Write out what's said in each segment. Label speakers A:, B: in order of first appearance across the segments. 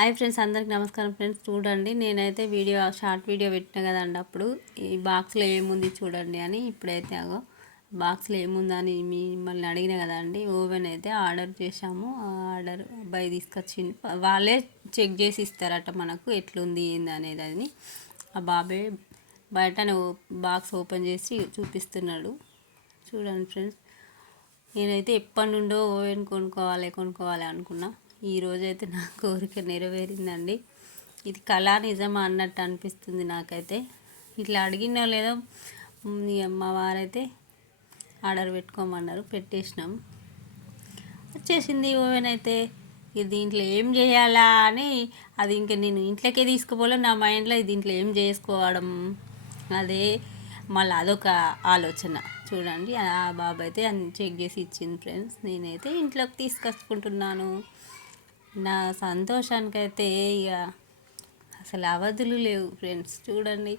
A: Hi friends అందరికి నమస్కారం friends. చూడండి నేనైతే వీడియో షార్ట్ వీడియో పెట్టిన కదండి అప్పుడు. ఈ బాక్స్లో ఏముంది చూడండి అని ఇప్పుడైతే అగో బాక్స్లో ఏముందని మిమ్మల్ని అడిగిన కదండి ఓవెన్ అయితే ఆర్డర్ చేశాము. ఆర్డర్ అబ్బాయి తీసుకొచ్చింది వాళ్ళే చెక్ చేసి ఇస్తారట మనకు ఎట్లుంది ఏంది అనేది అని. ఆ బాబాయ్ బయట బాక్స్ ఓపెన్ చేసి చూపిస్తున్నాడు. చూడండి ఫ్రెండ్స్ నేనైతే ఎప్పటి నుండో ఓవెన్ కొనుక్కోవాలి కొనుక్కోవాలి అనుకున్నా. ఈరోజైతే నా కోరిక నెరవేరిందండి. ఇది కళా నిజమా అన్నట్టు అనిపిస్తుంది నాకైతే. ఇట్లా అడిగినా లేదో మా వారైతే ఆర్డర్ పెట్టుకోమన్నారు పెట్టేసినాం. వచ్చేసింది ఓవెన్ అయితే. ఇది దీంట్లో ఏం చేయాలా అని అది ఇంకా నేను ఇంట్లోకే తీసుకుపోలే నా మైండ్లో దీంట్లో ఏం చేసుకోవడం? అదే మళ్ళీ అదొక ఆలోచన. చూడండి ఆ బాబు అయితే చెక్ చేసి ఇచ్చింది ఫ్రెండ్స్. నేనైతే ఇంట్లోకి తీసుకొచ్చుకుంటున్నాను. నా సంతోషానికైతే ఇక అసలు అవధులు లేవు ఫ్రెండ్స్ చూడండి.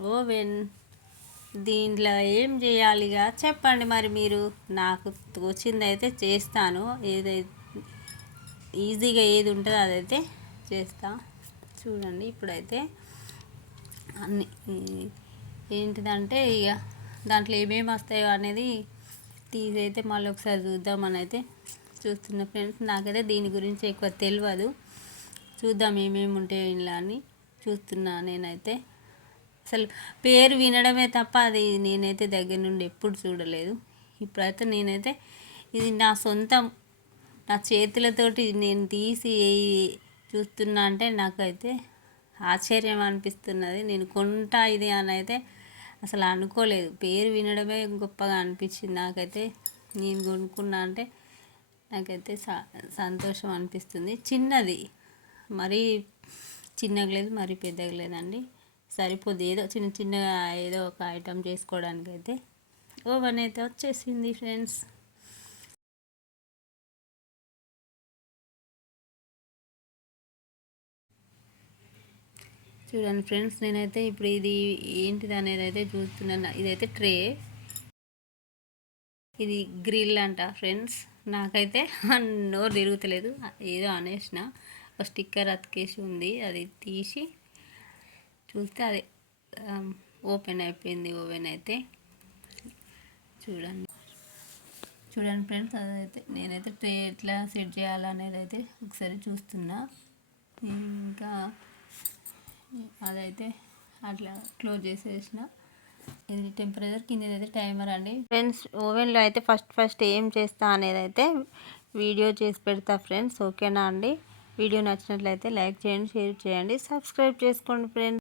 A: ఓవెన్ దీంట్లో ఏం చేయాలి ఇక చెప్పండి మరి మీరు. నాకు తోచిందైతే అయితే చేస్తాను. ఏదైతే ఈజీగా ఏది ఉంటుందో అదైతే చేస్తా. చూడండి ఇప్పుడైతే అన్ని ఏంటిదంటే ఇక దాంట్లో ఏమేమి వస్తాయో అనేది తీసైతే మళ్ళీ ఒకసారి చూద్దామని అయితే చూస్తున్న ఫ్రెండ్స్ నాకైతే దీని గురించి ఎక్కువ తెలియదు చూద్దాం ఏమేమి ఉంటాయో ఇలా అని చూస్తున్నా నేనైతే. అసలు పేరు వినడమే తప్ప అది నేనైతే దగ్గర నుండి ఎప్పుడు చూడలేదు. ఇప్పుడైతే నేనైతే ఇది నా సొంతం. నా చేతులతోటి నేను తీసి చూస్తున్నా అంటే నాకైతే ఆశ్చర్యం అనిపిస్తున్నది. నేను కొంటా ఇది అని అయితే అసలు అనుకోలేదు. పేరు వినడమే గొప్పగా అనిపించింది నాకైతే. నేను కొనుక్కున్నా అంటే నాకైతే సంతోషం అనిపిస్తుంది. చిన్నది. మరీ చిన్నగా లేదు మరీ పెద్దగా లేదండి. సరిపోద్ది ఏదో చిన్న చిన్నగా ఏదో ఒక ఐటమ్ చేసుకోవడానికి అయితే ఓవెన్ అయితే వచ్చేసింది ఫ్రెండ్స్. చూడండి ఫ్రెండ్స్ నేనైతే ఇప్పుడు ఇది ఏంటిది అనేది అయితే చూస్తున్నాను. ఇదైతే ట్రే. ఇది గ్రిల్ అంట ఫ్రెండ్స్. నాకైతే నోరు తిరుగుతలేదు. ఏదో అనేసిన. ఒక స్టిక్కర్ అతికేసి ఉంది. అది తీసి చూస్తే అది ఓపెన్ అయిపోయింది. ఓవెన్ అయితే చూడండి. చూడండి ఫ్రెండ్స్ అదైతే నేనైతే ట్రే ఎట్లా సెట్ చేయాలనేది అయితే ఒకసారి చూస్తున్నా. ఇంకా అదైతే అట్లా క్లోజ్ చేసేసిన. ఇది టెంపరేచర్ కింద అయితే టైమర్ అండి. ఫ్రెండ్స్ ఓవెన్లో అయితే ఫస్ట్ ఫస్ట్ ఏం చేస్తా అనేది అయితే వీడియో చేసి పెడతా ఫ్రెండ్స్ ఓకేనా అండి? వీడియో నచ్చినట్లయితే లైక్ చేయండి షేర్ చేయండి సబ్స్క్రైబ్ చేసుకోండి ఫ్రెండ్స్.